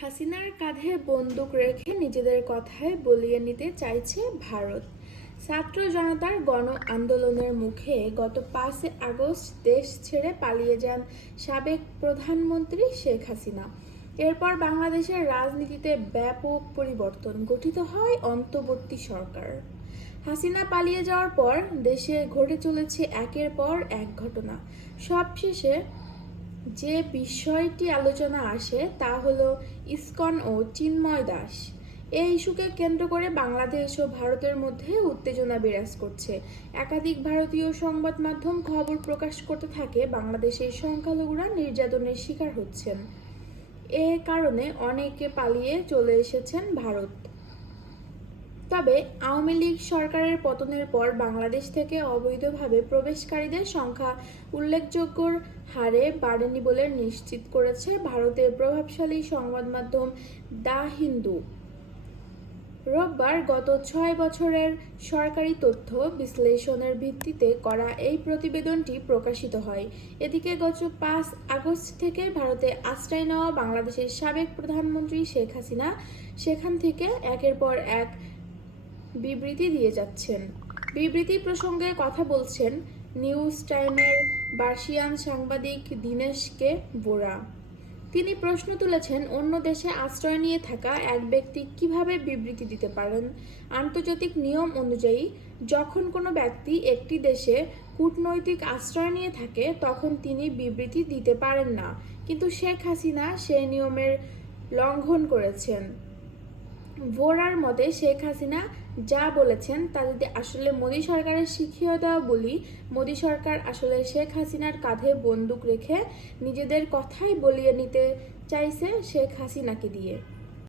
হাসিনার কাঁধে বন্দুক রেখে নিজেদের কথায় বলিয়ে নিতে চাইছে ভারত। ছাত্র জনতার গণ আন্দোলনের মুখে গত পাঁচে আগস্ট দেশ ছেড়ে পালিয়ে যান সাবেক প্রধানমন্ত্রী শেখ হাসিনা। এরপর বাংলাদেশের রাজনীতিতে ব্যাপক পরিবর্তন গঠিত হয় অন্তর্বর্তী সরকার। হাসিনা পালিয়ে যাওয়ার পর দেশে ঘটে চলেছে একের পর এক ঘটনা। সবশেষে যে বিষয়টি আলোচনা আসে তা হলো ইস্কন ও চিন্ময় দাস। এই ইস্যুকে কেন্দ্র করে বাংলাদেশ ও ভারতের মধ্যে উত্তেজনা বিরাজ করছে। একাধিক ভারতীয় সংবাদ মাধ্যম খবর প্রকাশ করতে থাকে বাংলাদেশের সংখ্যালঘুরা নির্যাতনের শিকার হচ্ছেন। এ কারণে অনেকে পালিয়ে চলে এসেছেন ভারত। তবে আওয়ামী লীগ সরকারের পতনের পর বাংলাদেশ থেকে অবৈধভাবে প্রবেশকারীদের সংখ্যা উল্লেখযোগ্য হারে বাড়েনি বলে নিশ্চিত করেছে ভারতের প্রভাবশালী সংবাদ মাধ্যম দ্য হিন্দু। রোববার গত ছয় বছরের সরকারি তথ্য বিশ্লেষণের ভিত্তিতে করা এই প্রতিবেদনটি প্রকাশিত হয়। এদিকে গত পাঁচ আগস্ট থেকে ভারতে আশ্রয় নেওয়া বাংলাদেশের সাবেক প্রধানমন্ত্রী শেখ হাসিনা সেখান থেকে একের পর এক বিবৃতি দিয়ে যাচ্ছেন। বিবৃতি প্রসঙ্গে কথা বলছেন নিউজ টাইমের বার্ষিয়ান সাংবাদিক দীনেশকে বোরা। তিনি প্রশ্ন তুলেছেন, অন্য দেশে আশ্রয় নিয়ে থাকা এক ব্যক্তি কীভাবে বিবৃতি দিতে পারেন? আন্তর্জাতিক নিয়ম অনুযায়ী, যখন কোনো ব্যক্তি একটি দেশে কূটনৈতিক আশ্রয় নিয়ে থাকে, তখন তিনি বিবৃতি দিতে পারেন না। কিন্তু শেখ হাসিনা সেই নিয়মের লঙ্ঘন করেছেন। ভোরার মতে শেখ হাসিনা যা বলেছেন তা যদি আসলে মোদী সরকারের শিখিয়ে দেওয়া বলি, মোদী সরকার আসলে শেখ হাসিনার কাঁধে বন্দুক রেখে নিজেদের কথাই বলিয়ে নিতে চাইছে শেখ হাসিনাকে দিয়ে।